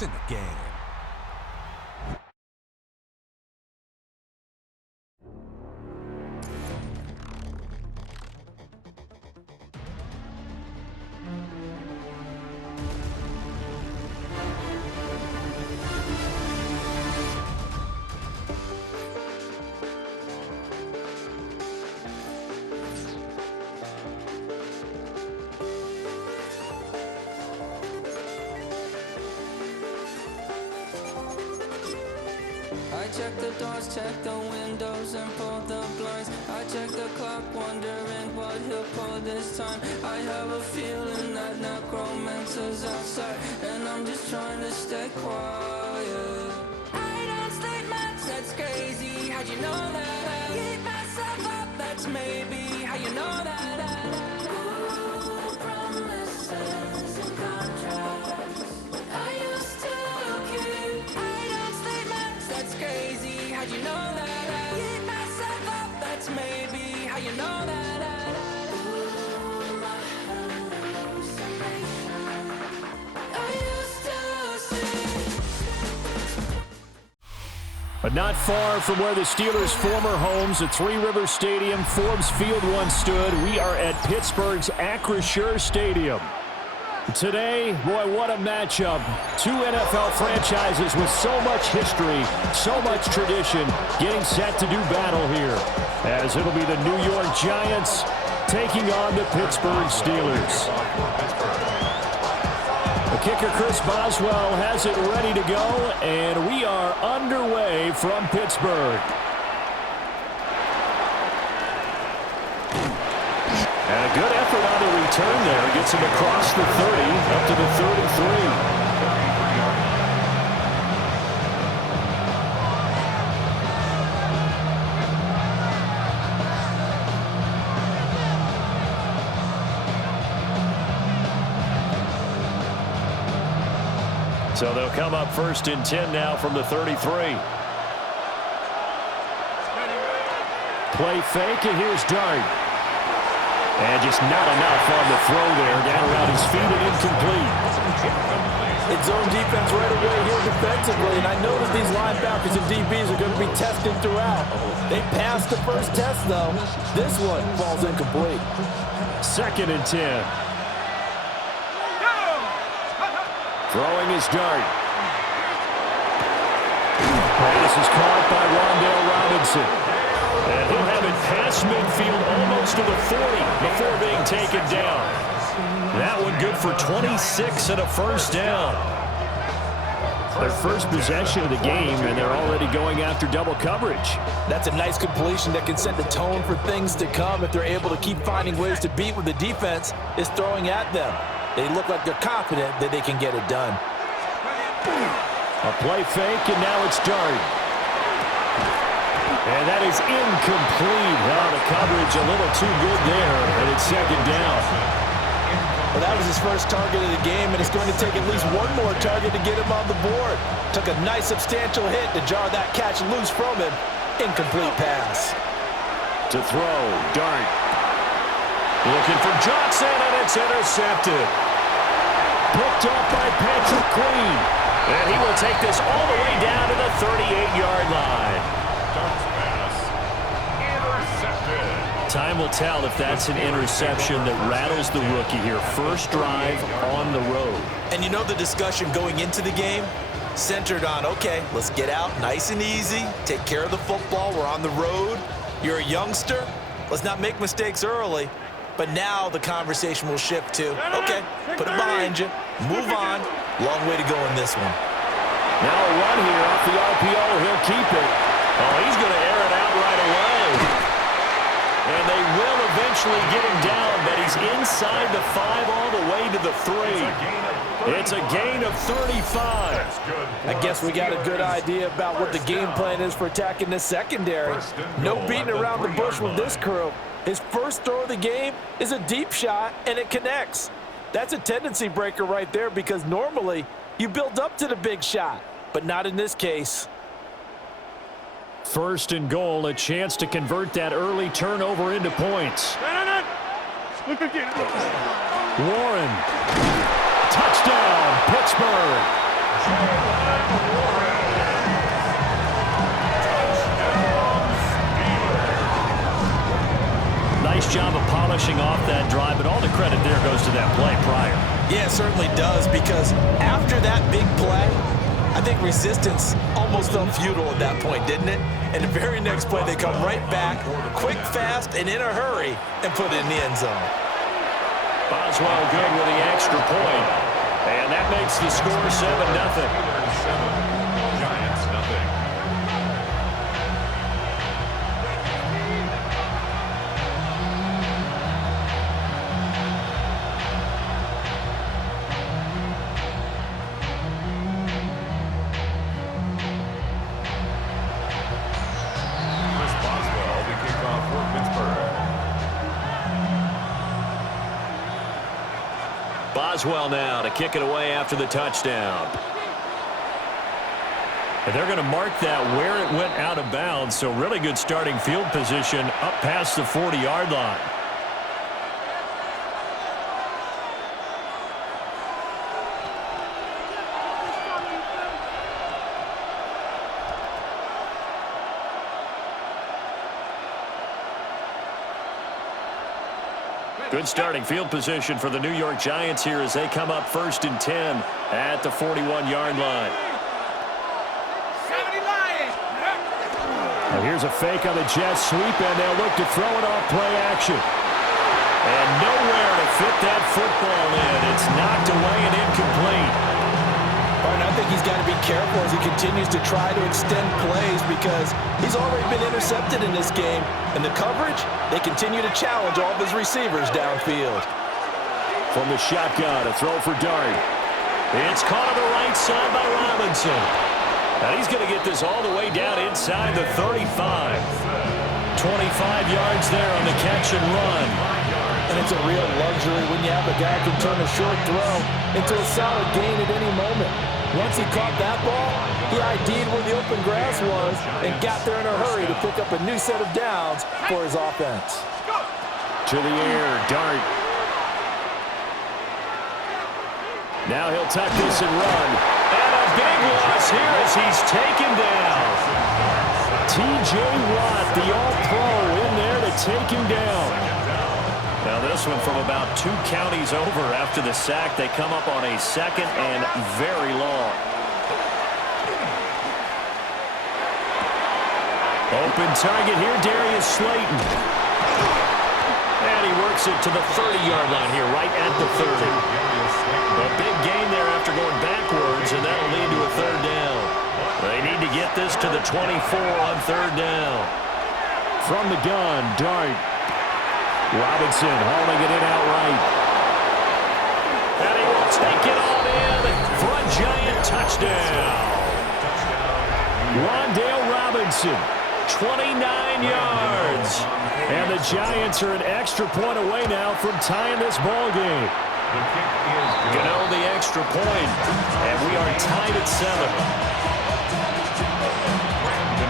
points in the game. I check the doors, check the windows, and pull the blinds. I check the clock, wondering what he'll pull this time. I have a feeling that necromancer's outside, and I'm just trying to stay quiet. I don't sleep much, that's crazy. How'd you know that? I keep myself up, that's maybe how you know that. Ooh, promises and contracts. I used to keep. I don't sleep much, that's crazy. How'd you know that? I keep myself up, that's maybe how you know that. Ooh, my hallucination. I used to see. But not far from where the Steelers' former homes at Three Rivers Stadium, Forbes Field once stood, we are at Pittsburgh's Acrisure Stadium. Today, boy, what a matchup. Two NFL franchises with so much history, so much tradition, getting set to do battle here, as it'll be the New York Giants taking on the Pittsburgh Steelers. The kicker, Chris Boswell, has it ready to go, and we are underway from Pittsburgh. And a good effort on the return there. Gets him across the 30, up to the 33. So they'll come up 1st and 10 now from the 33. Play fake, and here's Dart. And just not enough on the throw there. Down around his feet and incomplete. It's zone defense right away here defensively, and I know that these linebackers and DBs are going to be tested throughout. They passed the first test, though. This one falls incomplete. 2nd and 10. Throwing his Dart. Pass is caught by Rondale Robinson. And he'll have it past midfield almost to the 40 before being taken down. That one good for 26 and a first down. Their first possession of the game, and they're already going after double coverage. That's a nice completion that can set the tone for things to come if they're able to keep finding ways to beat what the defense is throwing at them. They look like they're confident that they can get it done. A play fake, and now it's Dart. And that is incomplete. The coverage a little too good there, and it's 2nd down. Well, that was his first target of the game, and it's going to take at least one more target to get him on the board. Took a nice substantial hit to jar that catch loose from him. Incomplete pass. To throw, Dart. Looking for Johnson, and it's intercepted. Picked up by Patrick Queen. And he will take this all the way down to the 38-yard line. Time will tell if that's an interception that rattles the rookie here. First drive on the road. And you know the discussion going into the game? Centered on, okay, let's get out nice and easy, take care of the football, we're on the road. You're a youngster, let's not make mistakes early. But now the conversation will shift to, okay, put it behind you, move on. Long way to go in this one. Now a run here off the RPO. He'll keep it. Oh, he's going to air it out right away. And they will eventually get him down, but he's inside the 5 all the way to the 3. It's a gain of 35. I guess we got a good idea about what the game plan is for attacking this secondary. No beating around the bush with this crew. His first throw of the game is a deep shot, and it connects. That's a tendency breaker right there because normally you build up to the big shot, but not in this case. 1st and goal, a chance to convert that early turnover into points. Warren. Touchdown, Pittsburgh. Nice job of polishing off that drive, but all the credit there goes to that play prior. Yeah, it certainly does, because after that big play, I think resistance almost felt futile at that point, didn't it? And the very next play, they come right back, quick, fast, and in a hurry, and put it in the end zone. Boswell good with the extra point. And that makes the score 7-0. Giants, nothing. Chris Boswell, the kickoff for Pittsburgh. Boswell now to kick it away after the touchdown. And they're going to mark that where it went out of bounds, so really good starting field position up past the 40-yard line. Good starting field position for the New York Giants here as they come up 1st and 10 at the 41-yard line. Now here's a fake on the jet sweep, and they'll look to throw it off play action. And nowhere to fit that football in. It's knocked away and incomplete. And I think he's got to be careful as he continues to try to extend plays, because he's already been intercepted in this game. And the coverage, they continue to challenge all of his receivers downfield. From the shotgun, a throw for Dart. It's caught on the right side by Robinson. And he's going to get this all the way down inside the 35. 25 yards there on the catch and run. And it's a real luxury when you have a guy who can turn a short throw into a solid gain at any moment. Once he caught that ball, he ID'd where the open grass was and got there in a hurry to pick up a new set of downs for his offense. To the air, Dart. Now he'll tuck this and run. And a big loss here as he's taken down. T.J. Watt, the All-Pro, in there to take him down. Now this one from about 2 counties over after the sack. They come up on a 2nd and very long. Open target here, Darius Slayton. And he works it to the 30-yard line here, right at the 30. A big gain there after going backwards, and that'll lead to a 3rd down. They need to get this to the 24 on 3rd down. From the gun, Dart. Robinson hauling it in outright. And he will take it on in for a Giant touchdown. Wan'Dale Robinson, 29 yards. And the Giants are an extra point away now from tying this ball game. Gano the extra point, and we are tied at 7.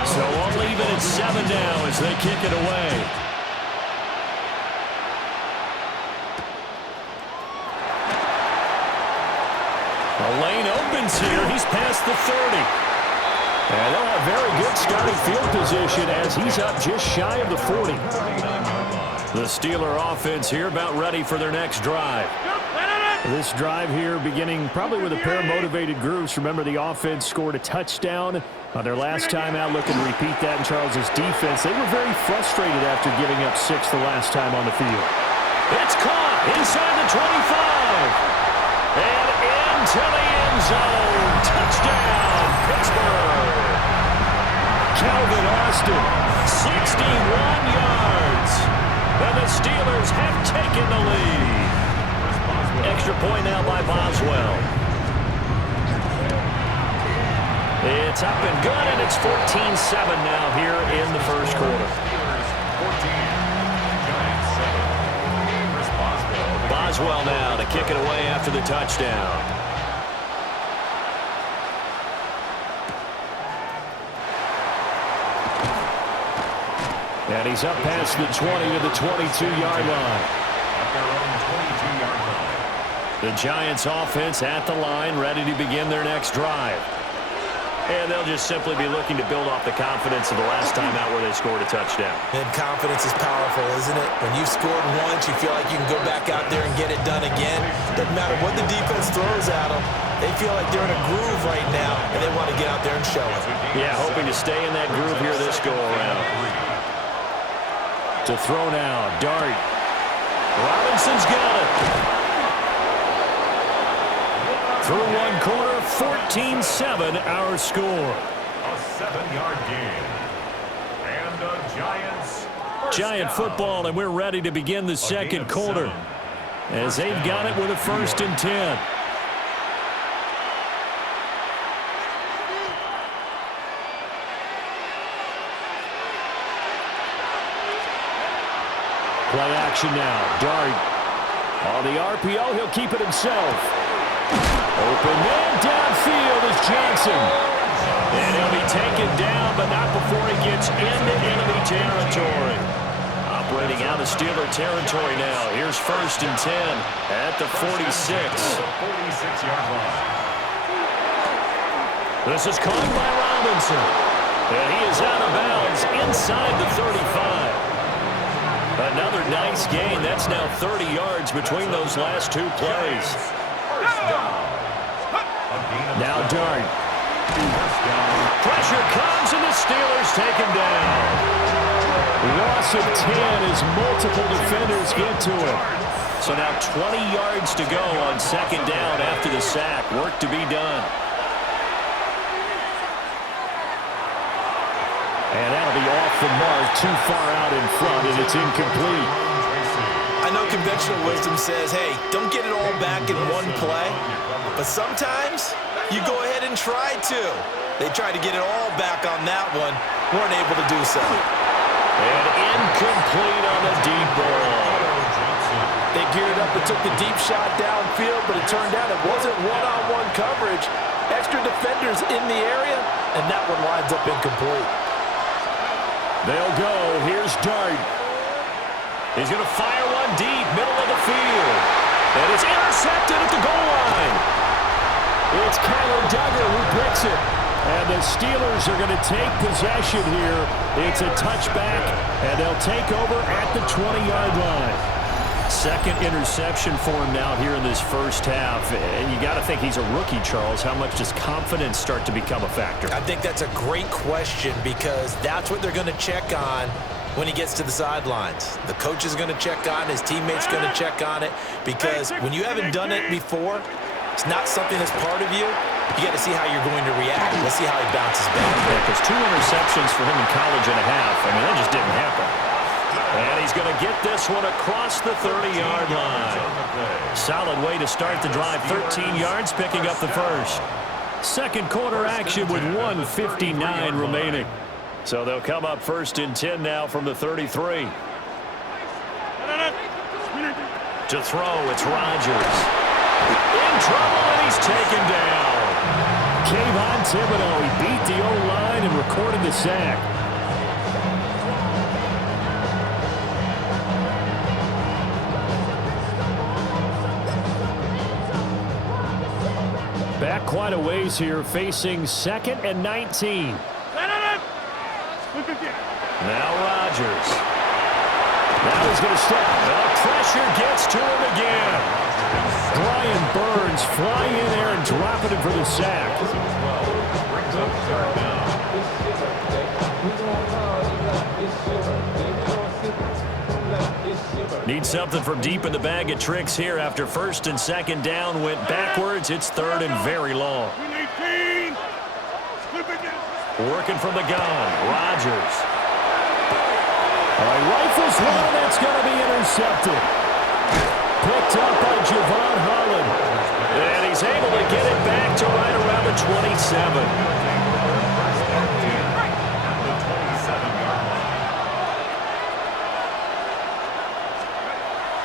So only even at 7 now as they kick it away. The lane opens here. He's past the 30. And they'll have very good starting field position as he's up just shy of the 40. The Steeler offense here about ready for their next drive. This drive here beginning probably with a pair of motivated groups. Remember, the offense scored a touchdown on their last time out. Looking to repeat that in Charles's defense. They were very frustrated after giving up 6 the last time on the field. It's caught inside the 25. And into the end zone. Touchdown, Pittsburgh. Calvin Austin, 61 yards. And the Steelers have taken the lead. Extra point now by Boswell. It's up and good, and it's 14-7 now here in the first quarter. 14, Giants 7. Chris Boswell. Boswell now to kick it away after the touchdown. And he's up past the 20 to the 22-yard line. At their own 22-yard line. The Giants offense at the line, ready to begin their next drive. And they'll just simply be looking to build off the confidence of the last time out where they scored a touchdown. And confidence is powerful, isn't it? When you've scored once, you feel like you can go back out there and get it done again. Doesn't matter what the defense throws at them. They feel like they're in a groove right now, and they want to get out there and show it. Yeah, hoping to stay in that groove here this go-around. To throw now, Dart. Robinson's got it. Through one quarter, 14-7 our score. A 7-yard gain. And the Giants. Giant football, and we're ready to begin the second quarter. As they've got it with a 1st and 10. Play action now. Dart. On the RPO, he'll keep it himself. Open man downfield is Johnson. And he'll be taken down, but not before he gets into enemy territory. Operating out of Steeler territory now. Here's 1st and 10 at the 46. 46-yard line. This is caught by Robinson. And he is out of bounds inside the 35. Another nice gain. That's now 30 yards between those last two plays. Now Dart. Pressure comes and the Steelers take him down. Loss of 10 as multiple defenders get to him. So now 20 yards to go on 2nd down after the sack. Work to be done. And that'll be off the mark, too far out in front, and it's incomplete. I know conventional wisdom says, hey, don't get it all back in one play. But sometimes you go ahead and try to. They tried to get it all back on that one. Weren't able to do so. And incomplete on the deep ball. They geared up and took the deep shot downfield, but it turned out it wasn't one-on-one coverage. Extra defenders in the area, and that one winds up incomplete. They'll go. Here's Dart. He's going to fire one deep, middle of the field. And it's intercepted at the goal line. It's Kyler Duggar who picks it. And the Steelers are going to take possession here. It's a touchback, and they'll take over at the 20-yard line. 2nd interception for him now here in this first half. And you got to think he's a rookie, Charles. How much does confidence start to become a factor? I think that's a great question because that's what they're going to check on when he gets to the sidelines. The coach is going to check on it. His teammates going to check on it because when you haven't done it before, it's not something that's part of you. You got to see how you're going to react. Let's see how he bounces back. Yeah, because 2 interceptions for him in college and a half. I mean, that just didn't happen. And he's going to get this one across the 30-yard line. Solid way to start the drive. 13 yards, picking up the first. Second quarter action with 1:59 remaining. So they'll come up 1st and 10 now from the 33. To throw, it's Rodgers. In trouble, and he's taken down. Kayvon Thibodeaux, he beat the O-line and recorded the sack. Back quite a ways here, facing 2nd and 19. Now Rodgers. Now he's going to step. The pressure gets to him again. Brian Burns flying in there and dropping him for the sack. Need something from deep in the bag of tricks here after 1st and 2nd down. Went backwards. It's 3rd and very long. Working from the gun. Rodgers. Rifles one. That's going to be intercepted. Picked up by Javon Holland. And he's able to get it back to right around the 27.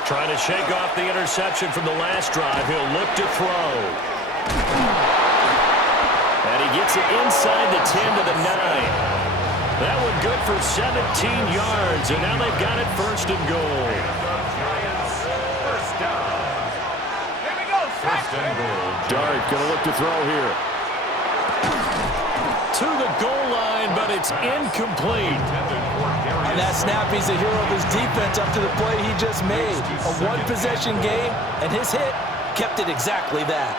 Trying to shake off the interception from the last drive. He'll look to throw. And he gets it inside the 10 to the 9. That one good for 17 yards. And now they've got it 1st and goal. First and goal. Dart going to look to throw here. To the goal line, but it's incomplete. On that snap, he's a hero of his defense up to the play he just made. A one-possession game, and his hit kept it exactly that.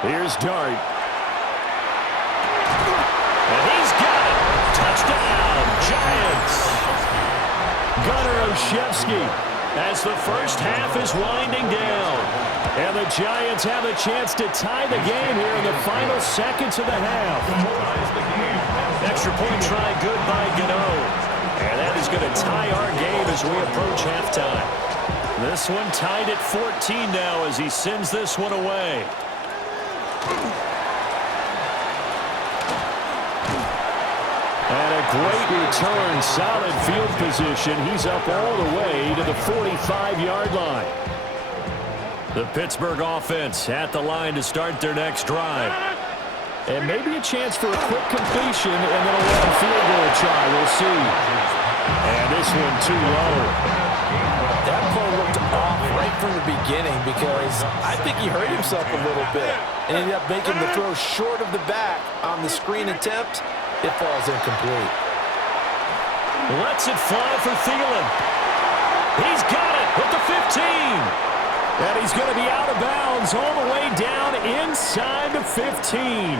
Here's Dart. And he's got it. Touchdown, Giants. Gunnar Olszewski as the first half is winding down. And the Giants have a chance to tie the game here in the final seconds of the half. Extra point try good by Gano. And that is going to tie our game as we approach halftime. This one tied at 14 now as he sends this one away. And a great return, solid field position. He's up all the way to the 45-yard line. The Pittsburgh offense at the line to start their next drive. And maybe a chance for a quick completion and then a long field goal try. We'll see. And this one too low. That play looked off right from the beginning because I think he hurt himself a little bit and ended up making the throw short of the back on the screen attempt. It falls incomplete. Lets it fly for Thielen. He's got it with the 15. And he's going to be out of bounds all the way down inside the 15.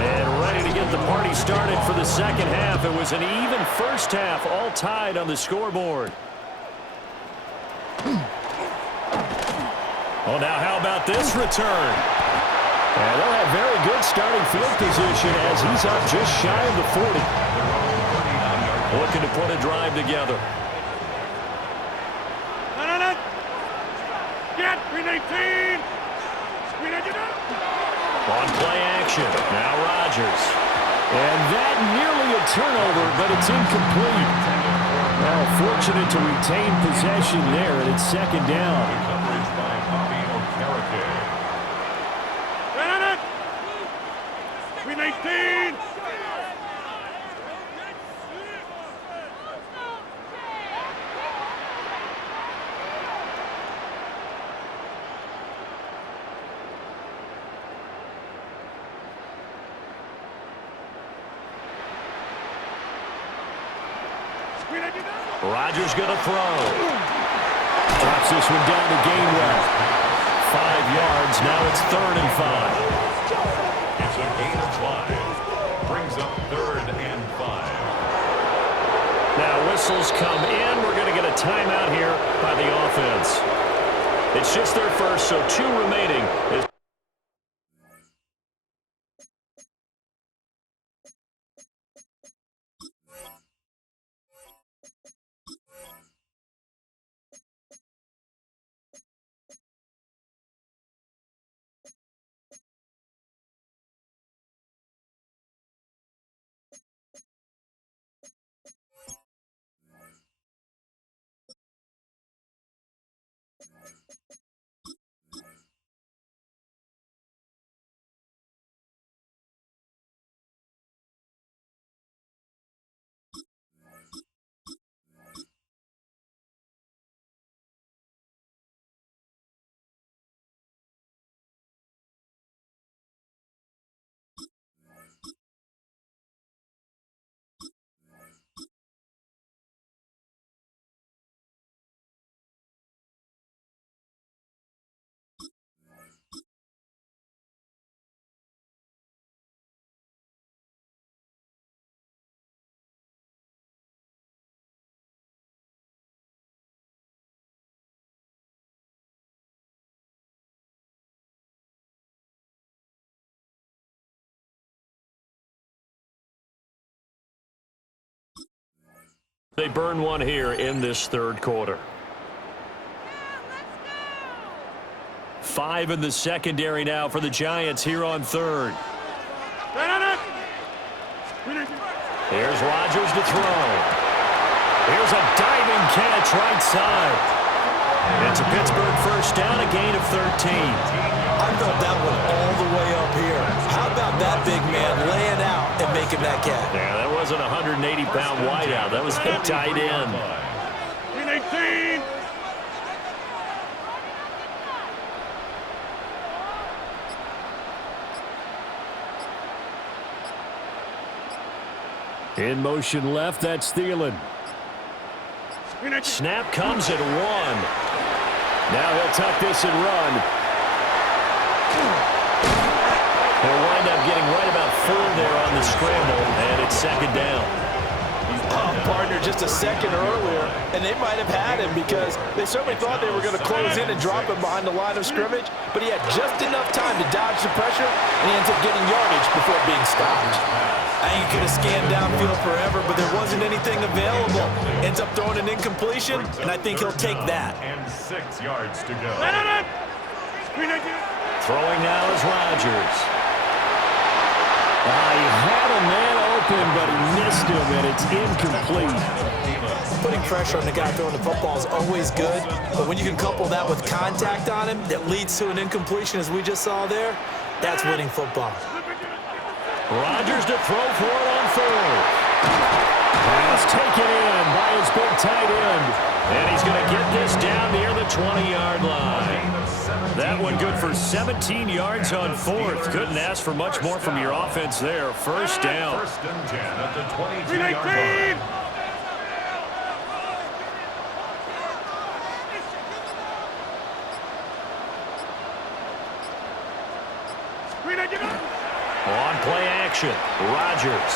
And ready to get the party started for the second half. It was an even first half, all tied on the scoreboard. Oh, now how about this return? And they'll have very good starting field position as he's up just shy of the 40. Looking to put a drive together. Get Green 18! Green 18! On play action. Now Rodgers. And that nearly a turnover, but it's incomplete. Well, fortunate to retain possession there, and it's second down. Coverage by Bobby Okereke. Green 18! Rodgers going to throw. Drops this one down to Gainwell. 5 yards. Now it's 3rd and 5. It's a gain of 5. Brings up 3rd and 5. Now whistles come in. We're going to get a timeout here by the offense. It's just their first, so 2 remaining. They burn one here in this 3rd quarter. 5 in the secondary now for the Giants here on 3rd. Here's Rodgers to throw. Here's a diving catch right side. It's a Pittsburgh first down, a gain of 13. I felt that one all the way up here. How about that big man laying out and making that catch? Yeah, that was wasn't a 180-pound wideout. That was a tight end. 318. In motion left, that's Thielen. Snap comes at 1. Now he'll tuck this and run. He'll wind up getting right about 4 there on the scramble, and it's second down. Partner just a second earlier, and they might have had him because they certainly thought they were going to close in and drop him behind the line of scrimmage, but he had just enough time to dodge the pressure, and he ends up getting yardage before being stopped. I think he could have scanned downfield forever, but there wasn't anything available. Ends up throwing an incompletion, and I think he'll take that. And 6 yards to go. Throwing now is Rodgers. He had a man open, but he missed him, and it's incomplete. Putting pressure on the guy throwing the football is always good, but when you can couple that with contact on him that leads to an incompletion, as we just saw there, that's winning football. Rodgers to throw for it on 4th. Pass taken in by his big tight end. And he's going to get this down near the 20-yard line. That one good for 17 yards on 4th. Couldn't ask for much more from your offense there. First down. First and 10 at the 22-yard line. 319. On play action, Rodgers.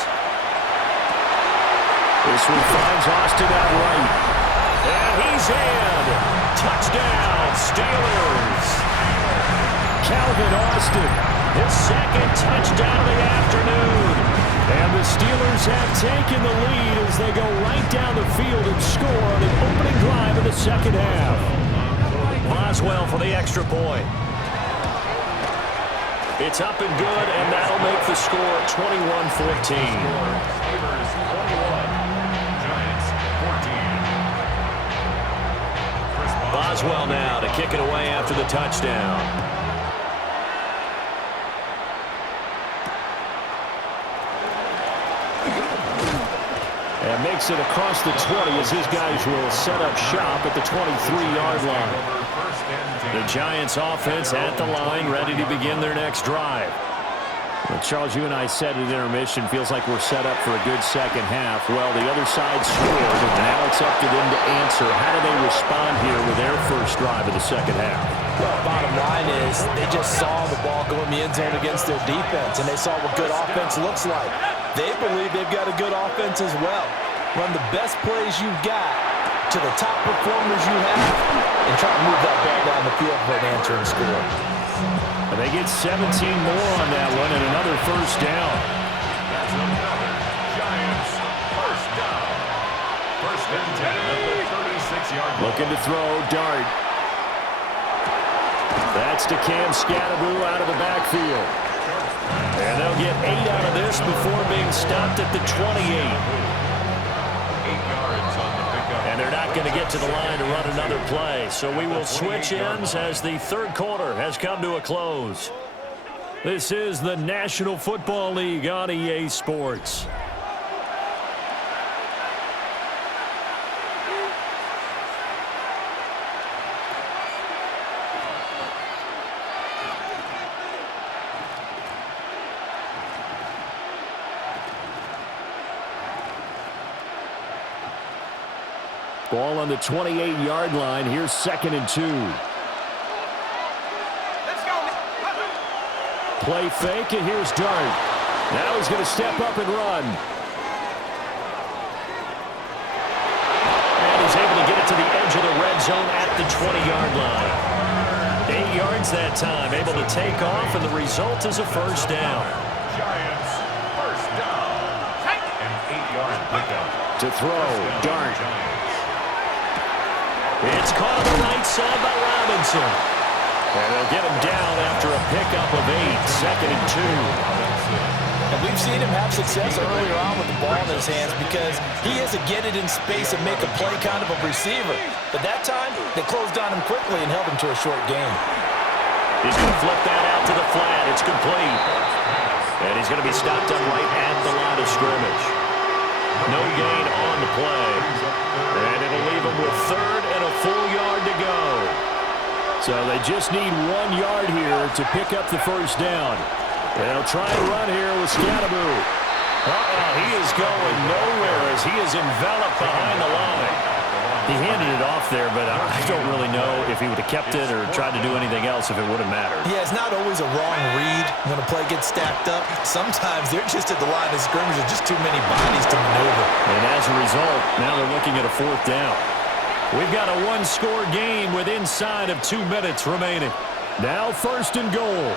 This one finds Austin out right. And he's in. Touchdown, Steelers. Calvin Austin, his second touchdown of the afternoon. And the Steelers have taken the lead as they go right down the field and score on the opening drive of the second half. Boswell for the extra point. It's up and good, and that'll make the score 21-14. Steelers 21, Giants 14. Boswell now to kick it away after the touchdown. And makes it across the 20 as his guys will set up shop at the 23-yard line. The Giants offense at the line, ready to begin their next drive. Well, Charles, you and I said at intermission, feels like we're set up for a good second half. Well, the other side scored, and now it's up to them to answer. How do they respond here with their first drive of the second half? Well, bottom line is they just saw the ball go in the end zone against their defense, and they saw what good offense looks like. They believe they've got a good offense as well. Run the best plays you've got to the top performers you have and try to move that ball down the field for an answering score. And they get 17 more on that one and another first down. That's another Giants first down. First and 10 at the 36-yard line. Looking to throw, Dart. That's to Cam Scatteroo out of the backfield. And they'll get 8 out of this before being stopped at the 28. And they're not going to get to the line to run another play. So we will switch ends as the third quarter has come to a close. This is the National Football League on EA Sports. Ball on the 28-yard line. Here's 2nd and 2. Play fake, and here's Dart. Now he's going to step up and run. And he's able to get it to the edge of the red zone at the 20-yard line. 8 yards that time, able to take off, and the result is a first down. Giants first down. An 8-yard pickup. To throw, Dart. It's caught on the right side by Robinson. And they'll get him down after a pickup of 8, 2nd and 2. And we've seen him have success earlier on with the ball in his hands because he is a get it in space and make a play kind of a receiver. But that time, they closed on him quickly and held him to a short gain. He's going to flip that out to the flat. It's complete. And he's going to be stopped up right at the line of scrimmage. No gain on the play. And it'll leave them with third and a full yard to go. So they just need 1 yard here to pick up the first down. They'll try and run here with Scatteroo. He is going nowhere as he is enveloped behind the line. He handed it off there, but I don't really know if he would have kept it or tried to do anything else if it would have mattered. Yeah, it's not always a wrong read when a play gets stacked up. Sometimes they're just at the line of scrimmage. There's just too many bodies to maneuver. And as a result, now they're looking at a 4th down. We've got a 1-score game with inside of 2 minutes remaining. Now 1st and goal.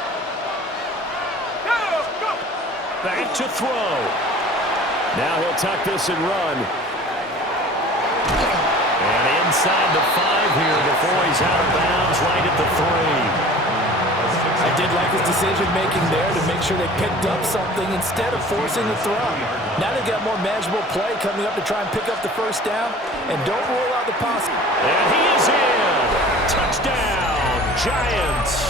Back to throw. Now he'll tuck this and run. And inside the 5 here before he's out of bounds right at the 3. I did like his decision-making there to make sure they picked up something instead of forcing the throw. Now they've got more manageable play coming up to try and pick up the first down, and don't rule out the possible. And he is in. Touchdown, Giants.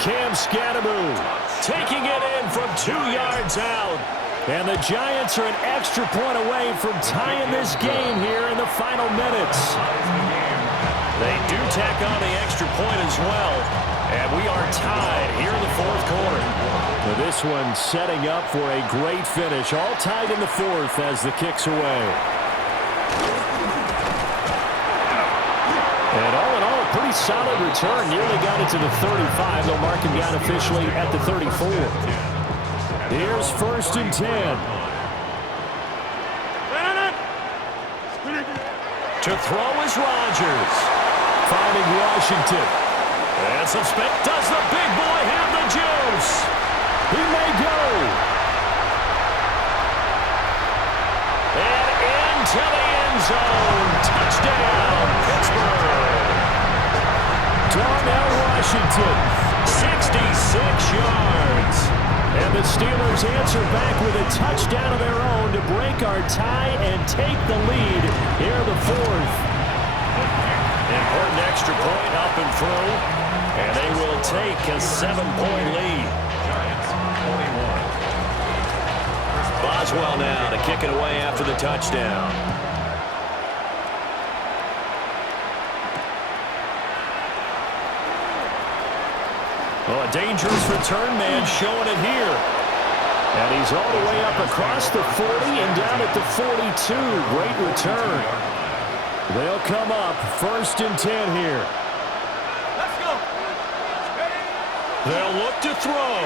Cam Scatteroo taking it in from 2 yards out. And the Giants are an extra point away from tying this game here in the final minutes. They do tack on the extra point as well. And we are tied here in the 4th quarter. Well, this one setting up for a great finish. All tied in the 4th as the kick's away. And all in all, a pretty solid return. Nearly got it to the 35. They'll mark him down officially at the 34. Here's 1st and 10. To throw is Rodgers. Finding Washington. And some spin. Does the big boy have the juice? He may go. And into the end zone. Touchdown, Pittsburgh. Darnell Washington, 66 yards. And the Steelers answer back with a touchdown of their own to break our tie and take the lead here in the 4th. Important extra point up and through. And they will take a 7-point lead. Boswell now to kick it away after the touchdown. Well, a dangerous return man showing it here. And he's all the way up across the 40 and down at the 42. Great return. They'll come up 1st and 10 here. Let's go. They'll look to throw.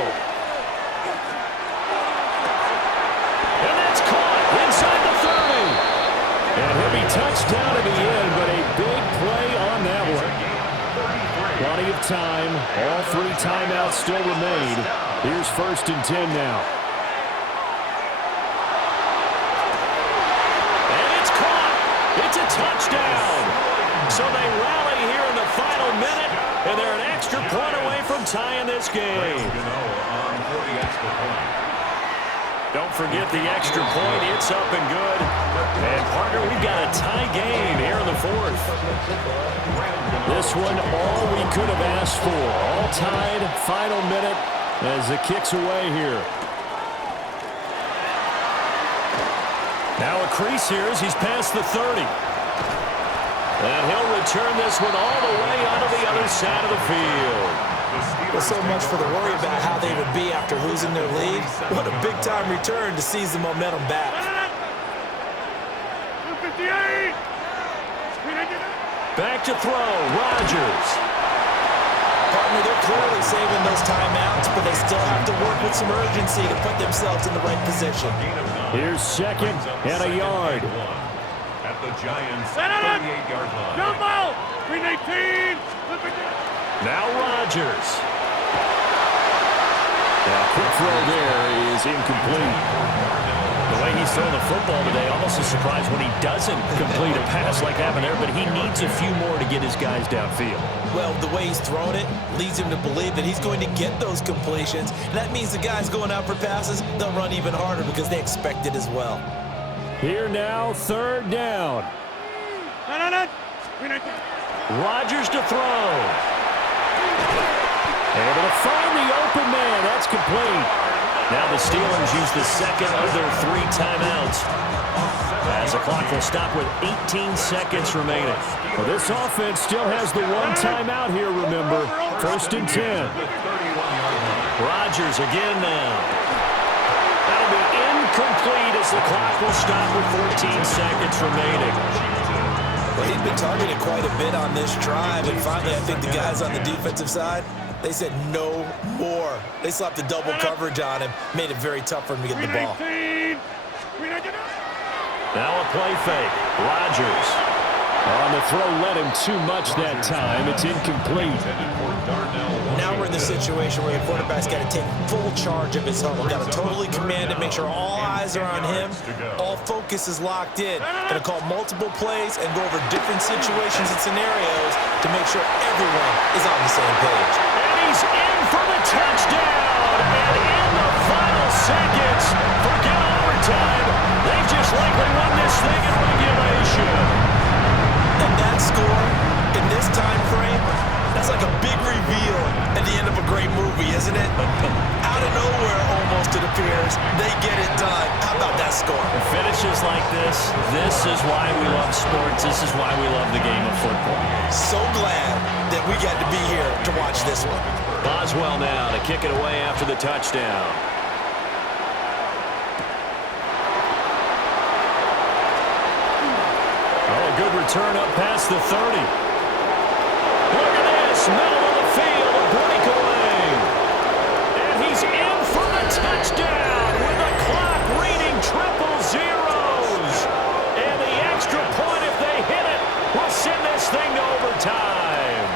And that's caught inside the 30. And he'll be touched down at the end, but a big play on that one. Plenty of time. All 3 timeouts still remain. Here's 1st and 10 now. And it's caught. It's a touchdown. So they rally here in the final minute, and they're an extra point away from tying this game. Don't forget the extra point. It's up and good. And, partner, we've got a tie game here in the 4th. This one, all we could have asked for. All tied, final minute as the kick's away here. Now a crease here as he's past the 30. And he'll return this one all the way onto the other side of the field. There's so much for the worry about how they would be after losing their lead. What a big-time return to seize the momentum back. 58. Back to throw, Rodgers. Partner, they're clearly saving those timeouts, but they still have to work with some urgency to put themselves in the right position. Here's 2nd and a yard. At the Giants' 38-yard line. Jump out. 18. Now Rodgers. Now, quick throw there is incomplete. The way he's throwing the football today, almost a surprise when he doesn't complete a pass like happened there, but he needs a few more to get his guys downfield. Well, the way he's thrown it leads him to believe that he's going to get those completions. And that means the guys going out for passes, they'll run even harder because they expect it as well. Here now, 3rd down. Rodgers to throw. Able to find the open man. That's complete. Now the Steelers use the second of their 3 timeouts, as the clock will stop with 18 seconds remaining. Well, this offense still has the 1 timeout here, remember. 1st and 10. Rodgers again now. That'll be incomplete as the clock will stop with 14 seconds remaining. Well, he'd been targeted quite a bit on this drive, and finally I think the guys on the defensive side, they said no more. They slapped the double coverage on him, made it very tough for him to get the ball. Now a play fake. Rodgers. On the throw, led him too much that time. It's incomplete. Now we're in the situation where the quarterback's got to take full charge of his huddle. Got to totally command it, make sure all eyes are on him. All focus is locked in. Going to call multiple plays and go over different situations and scenarios to make sure everyone is on the same page. And he's in for the touchdown. And in the final seconds, forget overtime. They've just likely won this thing in regulation. And that score, in this time frame, that's like a big reveal at the end of a great movie, isn't it? Out of nowhere, almost, it appears, they get it done. How about that score? Finishes like this is why we love sports. This is why we love the game of football. So glad that we got to be here to watch this one. Boswell now to kick it away after the touchdown. Good return up past the 30. Look at this, middle of the field, a breakaway. And he's in for the touchdown with the clock reading triple zeros. And the extra point, if they hit it, will send this thing to overtime.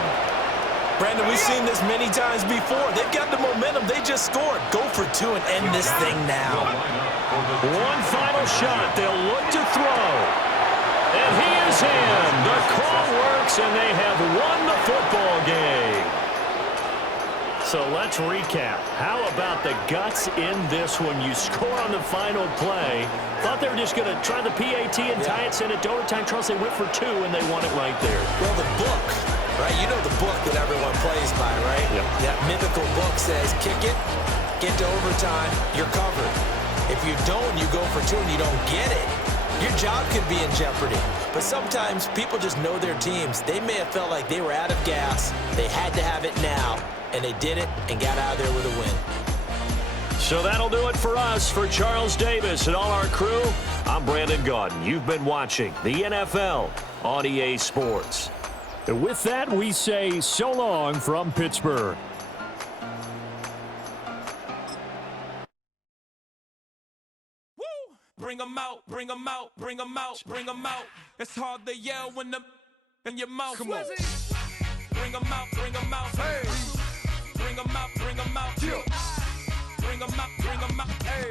Brandon, we've seen this many times before. They've got the momentum. They just scored. Go for 2 and end this thing now. One final shot. They'll look to throw. And he is in. The call works, and they have won the football game. So let's recap. How about the guts in this one? You score on the final play. Thought they were just going to try the PAT and tie it, send it to overtime. Charles, they went for 2, and they won it right there. Well, the book, right? You know the book that everyone plays by, right? Yep. That mythical book says, kick it, get to overtime, you're covered. If you don't, you go for 2 and you don't get it, your job could be in jeopardy. But sometimes people just know their teams. They may have felt like they were out of gas. They had to have it now, and they did it and got out of there with a win. So that'll do it for us. For Charles Davis and all our crew, I'm Brandon Gaudin. You've been watching the NFL on EA Sports. And with that, we say so long from Pittsburgh. Bring 'em out, bring 'em out, bring 'em out, bring 'em out. It's hard to yell when the in your mouth. Come on. Bring 'em out, bring 'em out. Hey. Bring 'em out, bring 'em out. Yeah. Bring 'em out, bring 'em out. Hey.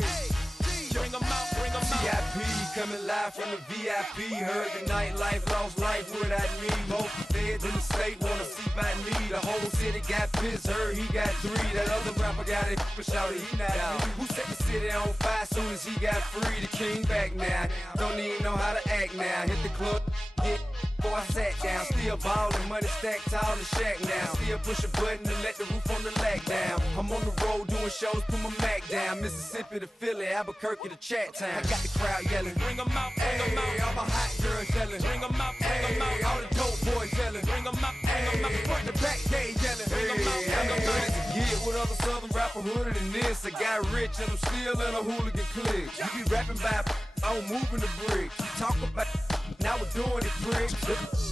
Bring 'em out, bring 'em out. VIP coming live from the VIP. Heard the nightlife, lost life without me. Both feds in the state wanna see by me. The whole city got pissed, heard he got 3. That other rapper got it, but shouted he not me. Who set the city on fire soon as he got free? The king back now, don't even know how to act now. Hit the club, get before I sat down. Still ballin', money stacked tall in the shack now. Still push a button to let the roof on the lack down. I'm on the road doing shows, put my Mac down. Mississippi to Philly, Albuquerque to Chat Town. I got the crowd yelling. Bring 'em out, bring 'em out. All my hot girls yelling. Bring 'em out, bring 'em out. All the dope boys yelling. Bring 'em out, bring 'em out. Front to back, they yelling. Bring 'em out, bring 'em out. Good as a get with other southern rapper hooded than this. I got rich and I'm still in a hooligan clique. You be rapping by, I'm moving the brick. You talk about, now we're doing it, prick.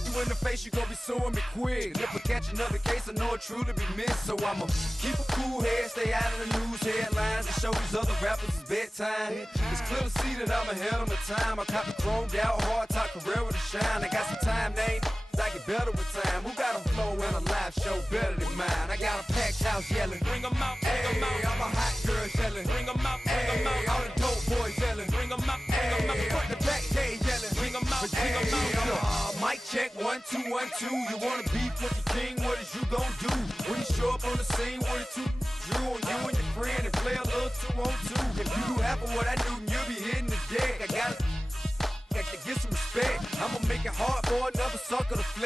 You in the face, you gon' be suing me quick. If I catch another case, I know it truly be missed. So I'ma keep a cool head, stay out of the news headlines, and show these other rappers it's bedtime. It's clear to see that I'm ahead of my time. I copy chromed out, hard top career with a shine. I got some time, they ain't I get better with time. Who got a flow and a live show better than mine? I got a packed house yelling. Bring 'em out, bring 'em out. All my hot girls yelling. Bring 'em out, bring 'em out. All the dope boys yelling. Bring 'em out, bring 'em out. Front to back, they yelling. Bring 'em out, bring 'em out. Mic check, 1, 2, 1, 2. You wanna beef with the king? What is you gon' do? When you show up on the scene, what it two drew on you and your friend and play a little 2-on-2. If you do half of what I do, you'll be hitting the deck. I gotta get some respect. I'ma make it hard for another sucker to flex.